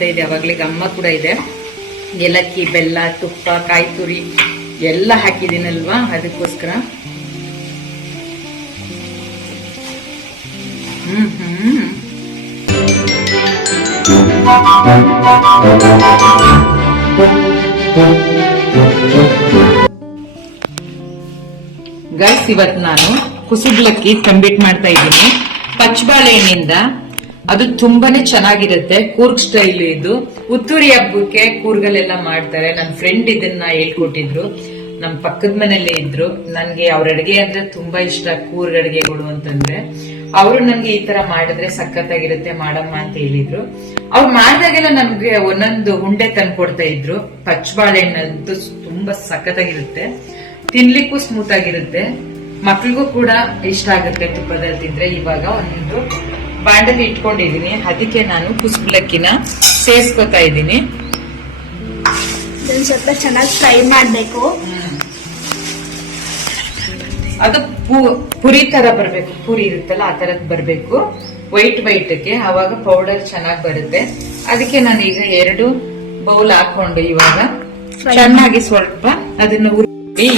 ಆಗ್ತಾ ಇದೆ, ಅವಾಗಲೇ ಗಮ್ಮ ಕೂಡ ಇದೆ. ಏಲಕ್ಕಿ, ಬೆಲ್ಲ, ತುಪ್ಪ, ಕಾಯಿ ತುರಿ ಎಲ್ಲ ಹಾಕಿದ್ದೀನಲ್ವಾ ಅದಕ್ಕೋಸ್ಕರ? ಹ್ಮ್ ಹ್ಮ್. ಗೈಸ್, ಇವತ್ ನಾನು ಕುಸುಬ್ಲಕ್ಕಿ ತಂಬಿಟ್ಟು ಮಾಡ್ತಾ ಇದ್ದೀನಿ. ಪಚ್ಚಬಾಳೆಹಣ್ಣಿಂದ ಅದು ತುಂಬಾನೇ ಚೆನ್ನಾಗಿರುತ್ತೆ, ಕೂರ್ಗ್ ಸ್ಟೈಲ್ ಇದು. ಉತ್ತೂರಿ ಹಬ್ಬಕ್ಕೆ ಕೂರ್ಗಲೆಲ್ಲ ಮಾಡ್ತಾರೆ. ನನ್ನ ಫ್ರೆಂಡ್ ಇದನ್ನ ಹೇಳ್ಕೊಟ್ಟಿದ್ರು. ನಮ್ಮ ಪಕ್ಕದ ಮನೆಯಲ್ಲೇ ಇದ್ರು. ನನಗೆ ಅವ್ರ ಅಡುಗೆ ಅಂದ್ರೆ ತುಂಬಾ ಇಷ್ಟ, ಕೂರ್ಗ್ ಅಡುಗೆಗಳು ಅಂತಂದ್ರೆ. ಅವರು ನನಗೆ ಈ ತರ ಮಾಡಿದ್ರೆ ಸಖತ್ತಾಗಿರುತ್ತೆ, ಮಾಡಮ್ಮ ಅಂತ ಹೇಳಿದ್ರು. ಅವ್ರು ಮಾಡಿದಾಗೆಲ್ಲ ನಮ್ಗೆ ಒಂದೊಂದು ಉಂಡೆ ತಂದ್ಕೊಡ್ತಾ ಇದ್ರು. ಪಚ್ಚಬಾಳೆಹಣ್ಣಂತೂ ತುಂಬಾ ಸಖತ್ತಾಗಿರುತ್ತೆ. ತಿನ್ಲಿಕ್ಕೂ ಸ್ಮೂತ್ ಆಗಿರುತ್ತೆ. ಮಕ್ಳಿಗೂ ಕೂಡ ಇಷ್ಟ ಆಗುತ್ತೆ ತುಪ್ಪದಲ್ಲಿ ತಿಂದ್ರೆ. ಇವಾಗ ಒಂದು ಬಾಂಡಲಿ ಇಟ್ಕೊಂಡಿದೀನಿ ಅದಕ್ಕೆ ನಾನು ಕುಸುಬ್ಲಕ್ಕಿನ ಸೇರ್ಸ್ಕೊತಾ ಇದ್ದೀನಿ. ಸ್ವಲ್ಪ ಚೆನ್ನಾಗಿ ಫ್ರೈ ಮಾಡಬೇಕು. ಅದು ಪುರಿ ತರ ಬರಬೇಕು. ಪುರಿ ಇರುತ್ತಲ್ಲ ಆ ತರದ್ ಬರಬೇಕು. ವೈಟ್ ವೈಟ್ಗೆ ಅವಾಗ ಪೌಡರ್ ಚೆನ್ನಾಗಿ ಬರುತ್ತೆ. ಅದಕ್ಕೆ ನಾನು ಈಗ ಎರಡು ಬೌಲ್ ಹಾಕೊಂಡೆ ಇವಾಗ ಚೆನ್ನಾಗಿ ಸ್ವಲ್ಪ ಅದನ್ನ ಉರಿ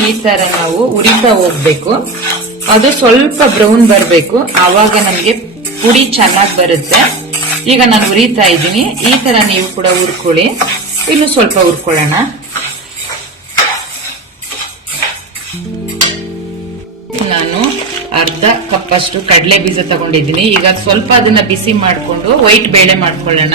ಈ ತರ ನಾವು ಉರಿತಾ ಹೋಗ್ಬೇಕು. ಅದು ಸ್ವಲ್ಪ ಬ್ರೌನ್ ಬರಬೇಕು. ಆವಾಗ ನಮ್ಗೆ ಪುಡಿ ಚೆನ್ನಾಗಿ ಬರುತ್ತೆ. ಈಗ ನಾನು ಉರಿತಾ ಇದ್ದೀನಿ. ಈ ತರ ನೀವು ಕೂಡ ಹುರ್ಕೊಳ್ಳಿ. ಇನ್ನು ಸ್ವಲ್ಪ ಹುರ್ಕೊಳ್ಳೋಣ. ನಾನು ಅರ್ಧ ಕಪ್ ಅಷ್ಟು ಕಡಲೆ ಬೀಜ ತಗೊಂಡಿದ್ದೀನಿ. ಈಗ ಸ್ವಲ್ಪ ಅದನ್ನ ಬಿಸಿ ಮಾಡಿಕೊಂಡು ವೈಟ್ ಬೇಳೆ ಮಾಡ್ಕೊಳ್ಳೋಣ.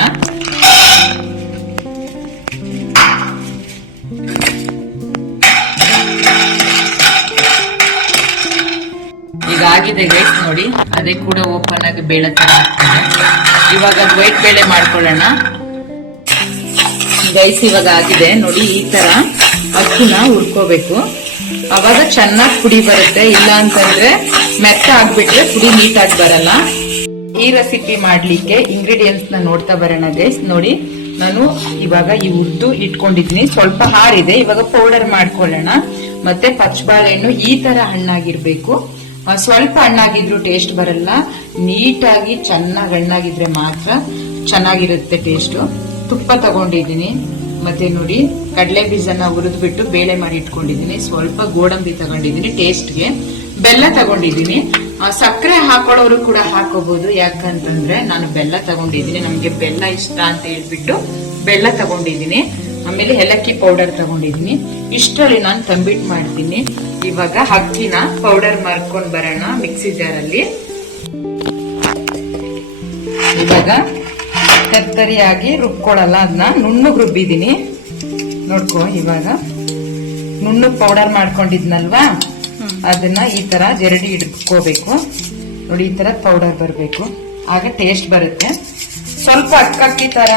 ಆಗಿದೆ ಗೈಸ್ ನೋಡಿ. ಅದೇ ಕೂಡ ಓಪನ್ ಆಗಿ ಬೇಳೆ ತರ ಇವಾಗ ವೈಟ್ ಬೇಳೆ ಮಾಡ್ಕೊಳ್ಳೋಣ. ಗೈಸ್ ಇವಾಗ ಆಗಿದೆ. ನೋಡಿ, ಈ ತರ ಅಕ್ಕಿನ ಹುರ್ಕೋಬೇಕು. ಅವಾಗ ಚೆನ್ನಾಗಿ ಪುಡಿ ಬರುತ್ತೆ. ಇಲ್ಲ ಅಂತಂದ್ರೆ ಮೆತ್ತ ಆಗ್ಬಿಟ್ರೆ ಪುಡಿ ನೀಟಾಗಿ ಬರಲ್ಲ. ಈ ರೆಸಿಪಿ ಮಾಡ್ಲಿಕ್ಕೆ ಇಂಗ್ರೀಡಿಯೆಂಟ್ಸ್ನ ನೋಡ್ತಾ ಬರೋಣ ಗೈಸ್ ನೋಡಿ, ನಾನು ಇವಾಗ ಈ ಉದ್ದು ಇಟ್ಕೊಂಡಿದ್ದೀನಿ. ಸ್ವಲ್ಪ ಹಾರಿದೆ. ಇವಾಗ ಪೌಡರ್ ಮಾಡ್ಕೊಳ್ಳೋಣ. ಮತ್ತೆ ಪಚ್ಚಬಾಳೆಹಣ್ಣು ಈ ತರ ಹಣ್ಣಾಗಿರ್ಬೇಕು. ಸ್ವಲ್ಪ ಹಣ್ಣಾಗಿದ್ರು ಟೇಸ್ಟ್ ಬರಲ್ಲ. ನೀಟಾಗಿ ಚೆನ್ನಾಗಿ ಹಣ್ಣಾಗಿದ್ರೆ ಮಾತ್ರ ಚೆನ್ನಾಗಿರುತ್ತೆ ಟೇಸ್ಟ್ ತುಪ್ಪ ತಗೊಂಡಿದ್ದೀನಿ. ಮತ್ತೆ ನೋಡಿ, ಕಡಲೆ ಬೀಜನ ಹುರಿದ್ಬಿಟ್ಟು ಬೇಳೆ ಮಾಡಿ ಇಟ್ಕೊಂಡಿದ್ದೀನಿ. ಸ್ವಲ್ಪ ಗೋಡಂಬಿ ತಗೊಂಡಿದ್ದೀನಿ ಟೇಸ್ಟ್ಗೆ ಬೆಲ್ಲ ತಗೊಂಡಿದ್ದೀನಿ. ಸಕ್ಕರೆ ಹಾಕೊಳ್ಳೋರು ಕೂಡ ಹಾಕೋಬಹುದು ಯಾಕಂತಂದ್ರೆ ನಾನು ಬೆಲ್ಲ ತಗೊಂಡಿದ್ದೀನಿ. ನಮ್ಗೆ ಬೆಲ್ಲ ಇಷ್ಟ ಅಂತ ಹೇಳ್ಬಿಟ್ಟು ಬೆಲ್ಲ ತಗೊಂಡಿದ್ದೀನಿ. ಆಮೇಲೆ ಏಲಕ್ಕಿ ಪೌಡರ್ ತಗೊಂಡಿದೀನಿ. ಇಷ್ಟರಲ್ಲಿ ನಾನು ತಂಬಿಟ್ ಮಾಡ್ತೀನಿ. ಇವಾಗ ಅಕ್ಕಿನ ಪೌಡರ್ ಮಾಡ್ಕೊಂಡ್ ಬರೋಣ ಮಿಕ್ಸಿ ಜಾರಲ್ಲಿ ಇವಾಗ ತರ್ತರಿಯಾಗಿ ರುಬ್ಕೊಳಲ್ಲ ಅದನ್ನ ನುಣ್ಣಗ್ ರುಬ್ಬಿದೀನಿ. ನೋಡ್ಕೋ, ಇವಾಗ ನುಣ್ಣಗ್ ಪೌಡರ್ ಮಾಡ್ಕೊಂಡಿದ್ನಲ್ವಾ? ಅದನ್ನ ಈ ತರ ಜರಡಿ ಹಿಡ್ಕೋಬೇಕು ನೋಡಿ, ಈ ತರ ಪೌಡರ್ ಬರಬೇಕು. ಆಗ ಟೇಸ್ಟ್ ಬರುತ್ತೆ. ಸ್ವಲ್ಪ ಅಕ್ಕಕ್ಕಿ ತರ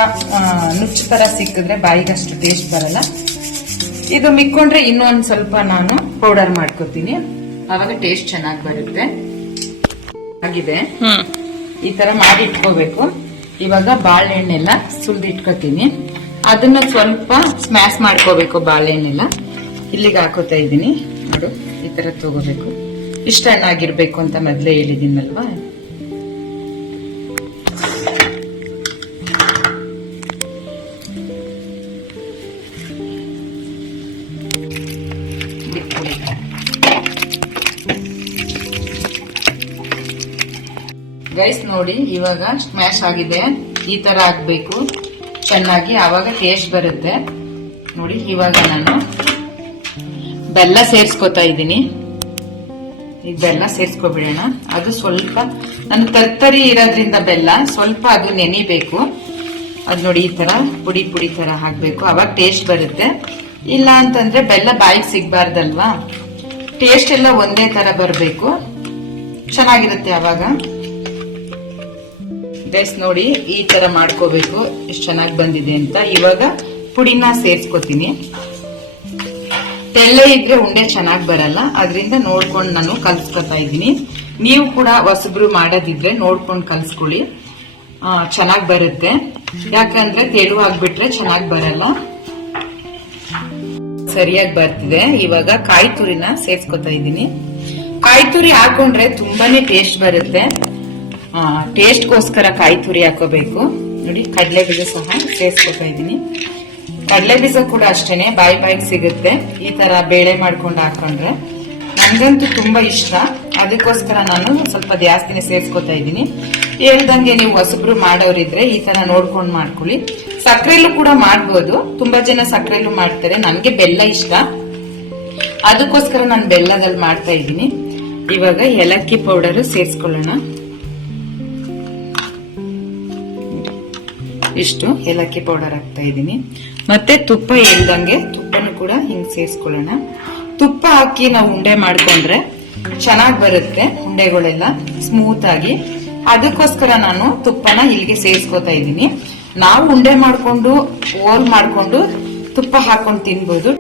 ನುಚ್ಚು ತರ ಸಿಕ್ಕಿದ್ರೆ ಬಾಯಿಗಷ್ಟು ಟೇಸ್ಟ್ ಬರಲ್ಲ. ಇದು ಮಿಕ್ಕೊಂಡ್ರೆ ಇನ್ನೊಂದು ಸ್ವಲ್ಪ ನಾನು ಪೌಡರ್ ಮಾಡ್ಕೋತೀನಿ. ಆವಾಗ ಟೇಸ್ಟ್ ಚೆನ್ನಾಗಿ ಬರುತ್ತೆ. ಆಗಿದೆ. ಈ ತರ ಮಾಡಿ ಇಟ್ಕೋಬೇಕು. ಇವಾಗ ಬಾಳೆಹಣ್ಣೆಲ್ಲ ಸುಲ್ದು ಇಟ್ಕೋತೀನಿ. ಅದನ್ನ ಸ್ವಲ್ಪ ಸ್ಮ್ಯಾಶ್ ಮಾಡ್ಕೋಬೇಕು ಬಾಳೆಹಣ್ಣೆಲ್ಲ. ಇಲ್ಲಿಗೆ ಹಾಕೋತಾ ಇದ್ದೀನಿ. ನೋಡು ಈ ತರ ತಗೋಬೇಕು. ಇಷ್ಟ ಹಣ್ಣಾಗಿರ್ಬೇಕು ಅಂತ ಮೊದ್ಲೇ ಹೇಳಿದ್ದೀನಲ್ವಾ? ಗೈಸ್ ನೋಡಿ, ಇವಾಗ ಸ್ಮ್ಯಾಶ್ ಆಗಿದೆ. ಈ ತರ ಆಗ್ಬೇಕು. ಚೆನ್ನಾಗಿ, ಆವಾಗ ಟೇಸ್ಟ್ ಬರುತ್ತೆ. ನೋಡಿ, ಇವಾಗ ನಾನು ಬೆಲ್ಲ ಸೇರ್ಸ್ಕೊತಾ ಇದ್ದೀನಿ. ಈಗ ಬೆಲ್ಲ ಸೇರಿಸ್ಕೊಬಿಡೋಣ. ಅದು ಸ್ವಲ್ಪ ನನ್ನ ತರ್ತರಿ ಇರೋದ್ರಿಂದ ಬೆಲ್ಲ, ಸ್ವಲ್ಪ ಅದು ನೆನಿಬೇಕು. ಅದು ನೋಡಿ, ಈ ತರ ಪುಡಿ ಪುಡಿ ತರ ಹಾಕ್ಬೇಕು. ಅವಾಗ ಟೇಸ್ಟ್ ಬರುತ್ತೆ. ಇಲ್ಲ ಅಂತಂದ್ರೆ ಬೆಲ್ಲ ಬಾಯಿಗೆ ಸಿಗ್ಬಾರ್ದಲ್ವಾ? ಟೇಸ್ಟ್ ಎಲ್ಲ ಒಂದೇ ತರ ಬರಬೇಕು. ಚೆನ್ನಾಗಿರುತ್ತೆ ಅವಾಗ ಗೈಸ್ ನೋಡಿ ಈ ತರ ಮಾಡ್ಕೋಬೇಕು. ಎಷ್ಟು ಚೆನ್ನಾಗಿ ಬಂದಿದೆ ಅಂತ. ಇವಾಗ ಪುಡಿನ ಸೇರ್ಸ್ಕೊತೀನಿ. ತೆಳ್ಳೆ ಇದ್ರೆ ಉಂಡೆ ಚೆನ್ನಾಗಿ ಬರಲ್ಲ. ಅದರಿಂದ ನೋಡ್ಕೊಂಡು ನಾನು ಕಲ್ಸ್ಕೊತಾ ಇದ್ದೀನಿ. ನೀವು ಕೂಡ ಹೊಸಬ್ರು ಮಾಡೋದಿದ್ರೆ ನೋಡ್ಕೊಂಡು ಕಲ್ಸ್ಕೊಳ್ಳಿ. ಚೆನ್ನಾಗಿ ಬರುತ್ತೆ. ಯಾಕಂದ್ರೆ ತೆಳು ಆಗ್ಬಿಟ್ರೆ ಚೆನ್ನಾಗಿ ಬರಲ್ಲ. ಸರಿಯಾಗಿ ಬರ್ತಿದೆ. ಇವಾಗ ಕಾಯಿ ತುರಿನ ಸೇರ್ಸ್ಕೊತಾ ಇದ್ದೀನಿ. ಕಾಯಿ ತುರಿ ಹಾಕೊಂಡ್ರೆ ತುಂಬಾನೇ ಟೇಸ್ಟ್ ಬರುತ್ತೆ. ಟೇಸ್ಟ್ಗೋಸ್ಕರ ಕಾಯಿ ತುರಿ ಹಾಕೋಬೇಕು. ನೋಡಿ ಕಡಲೆ ಬೀಜ ಸಹ ಸೇರಿಸ್ಕೊತಾ ಇದ್ದೀನಿ. ಕಡಲೆ ಬೀಜ ಕೂಡ ಅಷ್ಟೇನೆ, ಬಾಯಿ ಬಾಯಿಗೆ ಸಿಗುತ್ತೆ. ಈ ತರ ಬೇಳೆ ಮಾಡ್ಕೊಂಡು ಹಾಕೊಂಡ್ರೆ. ನನಗಂತೂ ತುಂಬಾ ಇಷ್ಟ. ಅದಕ್ಕೋಸ್ಕರ ನಾನು ಸ್ವಲ್ಪ ಜಾಸ್ತಿನೇ ಸೇರಿಸ್ಕೊತಾ ಇದ್ದೀನಿ. ಹೇಳ್ದಂಗೆ ನೀವು ಹೊಸಬ್ರು ಮಾಡೋರಿದ್ರೆ ಈ ತರ ನೋಡ್ಕೊಂಡು ಮಾಡ್ಕೊಳ್ಳಿ. ಸಕ್ಕರೆಲ್ಲೂ ಕೂಡ ಮಾಡ್ಬೋದು. ತುಂಬಾ ಜನ ಸಕ್ಕರೆಲ್ಲೂ ಮಾಡ್ತಾರೆ. ನನಗೆ ಬೆಲ್ಲ ಇಷ್ಟ. ಅದಕ್ಕೋಸ್ಕರ ನಾನು ಬೆಲ್ಲದಲ್ಲಿ ಮಾಡ್ತಾ ಇದ್ದೀನಿ. ಇವಾಗ ಏಲಕ್ಕಿ ಪೌಡರ್ ಸೇರಿಸ್ಕೊಳ್ಳೋಣ. ಇಷ್ಟು ಏಲಕ್ಕಿ ಪೌಡರ್ ಹಾಕ್ತಾ ಇದ್ದೀನಿ. ಮತ್ತೆ ತುಪ್ಪ ಹೇಳ್ದಂಗೆ ತುಪ್ಪನೂ ಕೂಡ ಹಿಂಗ್ ಸೇರಿಸ್ಕೊಳ್ಳೋಣ. ತುಪ್ಪ ಹಾಕಿ ನಾವು ಉಂಡೆ ಮಾಡ್ಕೊಂಡ್ರೆ ಚೆನ್ನಾಗಿ ಬರುತ್ತೆ ಉಂಡೆಗಳೆಲ್ಲ ಸ್ಮೂತ್ ಆಗಿ. ಅದಕ್ಕೋಸ್ಕರ ನಾನು ತುಪ್ಪನ ಇಲ್ಲಿಗೆ ಸೇರಿಸ್ಕೊತಾ ಇದ್ದೀನಿ. ನಾವು ಉಂಡೆ ಮಾಡ್ಕೊಂಡು ಓಲ್ ಮಾಡ್ಕೊಂಡು ತುಪ್ಪ ಹಾಕೊಂಡು ತಿನ್ಬೋದು.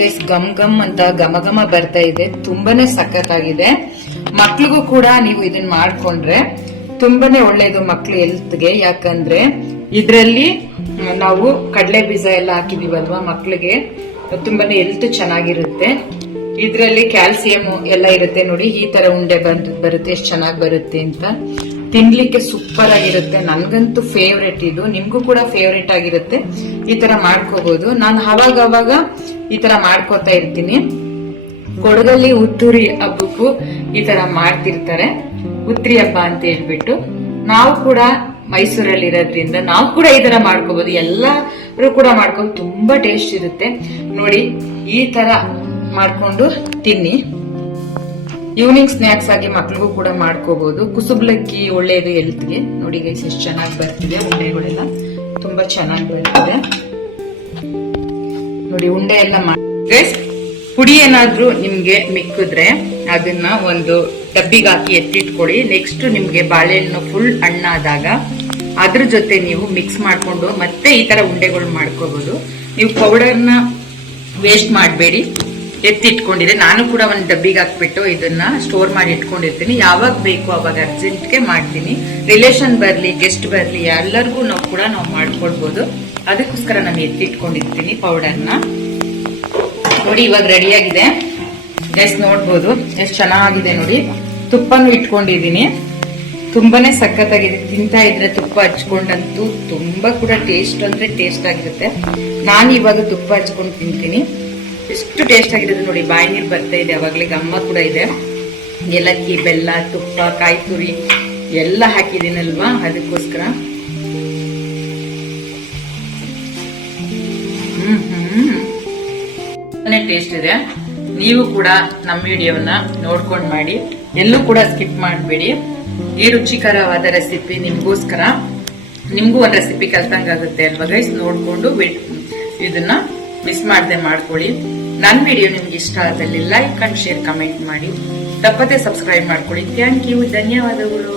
ಗೈಸ್ ಗಮ್ ಗಮ್ ಅಂತ ಘಮ ಘಮ ಬರ್ತಾ ಇದೆ. ತುಂಬಾನೇ ಸಖತ್ತಾಗಿದೆ. ಮಕ್ಳಿಗೂ ಕೂಡ ನೀವು ಇದನ್ನ ಮಾಡ್ಕೊಂಡ್ರೆ ತುಂಬಾನೇ ಒಳ್ಳೇದು ಮಕ್ಳು ಹೆಲ್ತ್ಗೆ ಯಾಕಂದ್ರೆ ಇದ್ರಲ್ಲಿ ನಾವು ಕಡಲೆ ಬೀಜ ಎಲ್ಲ ಹಾಕಿದೀವಲ್ವಾ ಮಕ್ಕಳಿಗೆ ತುಂಬಾನೇ ಹೆಲ್ತ್ ಚೆನ್ನಾಗಿರುತ್ತೆ. ಇದರಲ್ಲಿ ಕ್ಯಾಲ್ಸಿಯಂ ಎಲ್ಲ ಇರುತ್ತೆ ನೋಡಿ, ಈ ತರ ಉಂಡೆ ಬಂದ್, ಬರುತ್ತೆ, ಎಷ್ಟು ಚೆನ್ನಾಗಿ ಬರುತ್ತೆ ಅಂತ. ತಿನ್ಲಿಕ್ಕೆ ಸೂಪರ್ ಆಗಿರುತ್ತೆ. ನನ್ಗಂತೂ ಫೇವ್ರೆಟ್ ಇದು. ನಿಮ್ಗೂ ಕೂಡ ಫೇವ್ರೆಟ್ ಆಗಿರುತ್ತೆ. ಈ ತರ ಮಾಡ್ಕೋಬಹುದು ನಾನು ಅವಾಗ ಅವಾಗ ಈ ತರ ಮಾಡ್ಕೋತಾ ಇರ್ತೀನಿ. ಕೊಡಗಲ್ಲಿ ಉತ್ತೂರಿ ಹಬ್ಬಕ್ಕೂ ಈ ತರ ಮಾಡ್ತಿರ್ತಾರೆ. ಉತ್ರಿ ಹಬ್ಬ ಅಂತ ಹೇಳ್ಬಿಟ್ಟು. ನಾವು ಕೂಡ ಮೈಸೂರಲ್ಲಿ ಇರೋದ್ರಿಂದ ನಾವು ಕೂಡ ಈ ತರ ಮಾಡ್ಕೋಬಹುದು ಎಲ್ಲರೂ ಕೂಡ ಮಾಡ್ಕೊಂಡು ತುಂಬಾ ಟೇಸ್ಟ್ ಇರುತ್ತೆ. ನೋಡಿ, ಈ ತರ ಮಾಡ್ಕೊಂಡು ತಿನ್ನಿ. ಈವ್ನಿಂಗ್ ಸ್ನಾಕ್ಸ್ ಆಗಿ ಮಕ್ಳಿಗೂ ಕೂಡ ಮಾಡ್ಕೋಬಹುದು ಕುಸುಬ್ಲಕ್ಕಿ ಒಳ್ಳೆಯದು ಹೆಲ್ತ್ಗೆ ನೋಡಿ ಗೈಸ್ ಎಷ್ಟು ಚೆನ್ನಾಗಿ ಬರ್ತಿದೆ ಉಂಡೆಗಳೆಲ್ಲ. ತುಂಬಾ ಚೆನ್ನಾಗಿ ಬರ್ತಿದೆ. ನೋಡಿ, ಉಂಡೆ ಎಲ್ಲ ಗೈಸ್ ಪುಡಿ ಏನಾದ್ರೂ ನಿಮ್ಗೆ ಮಿಕ್ಕಿದ್ರೆ ಅದನ್ನ ಒಂದು ಡಬ್ಬಿಗೆ ಹಾಕಿ ಎತ್ತಿಟ್ಕೊಳ್ಳಿ. ನೆಕ್ಸ್ಟ್ ನಿಮ್ಗೆ ಬಾಳೆಹಣ್ಣು ಫುಲ್ ಹಣ್ಣಾದಾಗ ಅದ್ರ ಜೊತೆ ನೀವು ಮಿಕ್ಸ್ ಮಾಡ್ಕೊಂಡು ಮತ್ತೆ ಈ ತರ ಉಂಡೆಗಳು ಮಾಡ್ಕೋಬಹುದು ನೀವು ಪೌಡರ್ನ ವೇಸ್ಟ್ ಮಾಡಬೇಡಿ. ಎತ್ತಿಟ್ಕೊಂಡಿದೆ ನಾನು ಕೂಡ ಒಂದು ಡಬ್ಬಿಗೆ ಹಾಕ್ಬಿಟ್ಟು ಇದನ್ನ ಸ್ಟೋರ್ ಮಾಡಿ ಇಟ್ಕೊಂಡಿರ್ತೀನಿ. ಯಾವಾಗ ಬೇಕು ಅವಾಗ ಅರ್ಜೆಂಟ್ಗೆ ಮಾಡ್ತೀನಿ. ರಿಲೇಷನ್ ಬರಲಿ ಗೆಸ್ಟ್ ಬರಲಿ, ಎಲ್ಲರಿಗೂ ನಾವು ಕೂಡ ನಾವು ಮಾಡ್ಕೊಳ್ಬೋದು. ಅದಕ್ಕೋಸ್ಕರ ನಾನು ಎತ್ತಿಟ್ಕೊಂಡಿರ್ತೀನಿ ಪೌಡರ್ನ ನೋಡಿ, ಇವಾಗ ರೆಡಿ ಆಗಿದೆ. ಗೈಸ್ ನೋಡ್ಬೋದು. ಎಷ್ಟು ಚೆನ್ನಾಗಿದೆ ನೋಡಿ. ತುಪ್ಪನೂ ಇಟ್ಕೊಂಡಿದ್ದೀನಿ. ತುಂಬಾನೇ ಸಖತ್ತಾಗಿದೆ. ತಿಂತಾ ಇದ್ರೆ ತುಪ್ಪ ಹಚ್ಕೊಂಡಂತೂ ತುಂಬಾ ಕೂಡ ಟೇಸ್ಟ್ ಅಂದ್ರೆ ಟೇಸ್ಟ್ ಆಗಿರುತ್ತೆ. ನಾನು ಇವಾಗ ತುಪ್ಪ ಹಚ್ಕೊಂಡು ತಿಂತೀನಿ. ಎಷ್ಟು ಟೇಸ್ಟ್ ಆಗಿರುತ್ತೆ ನೋಡಿ. ಬಾಯಿ ನೀರು ಬರ್ತಾ ಇದೆ. ಅವಾಗಲೇ ಗಮ್ಮ ಕೂಡ ಇದೆ. ಏಲಕ್ಕಿ, ಬೆಲ್ಲ, ತುಪ್ಪ ಕಾಯಿ ತುರಿ ಎಲ್ಲ ಹಾಕಿದ್ದೀನಲ್ವಾ? ಅದಕ್ಕೋಸ್ಕರ. ಹ್ಮ್ ಹ್ಮ್. ಟೇಸ್ಟ್ ಇದೆ. ನೀವು ಕೂಡ ನಮ್ಮ ವಿಡಿಯೋನ ನೋಡ್ಕೊಂಡು ಮಾಡಿ. ಎಲ್ಲೂ ಕೂಡ ಸ್ಕಿಪ್ ಮಾಡಬೇಡಿ. ಈ ರುಚಿಕರವಾದ ರೆಸಿಪಿ ನಿಮಗೋಸ್ಕರ. ನಿಮಗೂ ಒಂದು ರೆಸಿಪಿ ಕಲ್ತಂಗಾಗುತ್ತೆ ಅಲ್ವಾ ಗೈಸ್ ನೋಡ್ಕೊಂಡು ಇದನ್ನ ಮಿಸ್ ಮಾಡದೆ ಮಾಡ್ಕೊಳ್ಳಿ. ನನ್ನ ವಿಡಿಯೋ ನಿಮ್ಗೆ ಇಷ್ಟ ಆದಲ್ಲಿ ಲೈಕ್ ಅಂಡ್ ಶೇರ್ ಕಮೆಂಟ್ ಮಾಡಿ. ತಪ್ಪದೆ ಸಬ್ಸ್ಕ್ರೈಬ್ ಮಾಡ್ಕೊಳ್ಳಿ. ಥ್ಯಾಂಕ್ ಯು ಧನ್ಯವಾದಗಳು.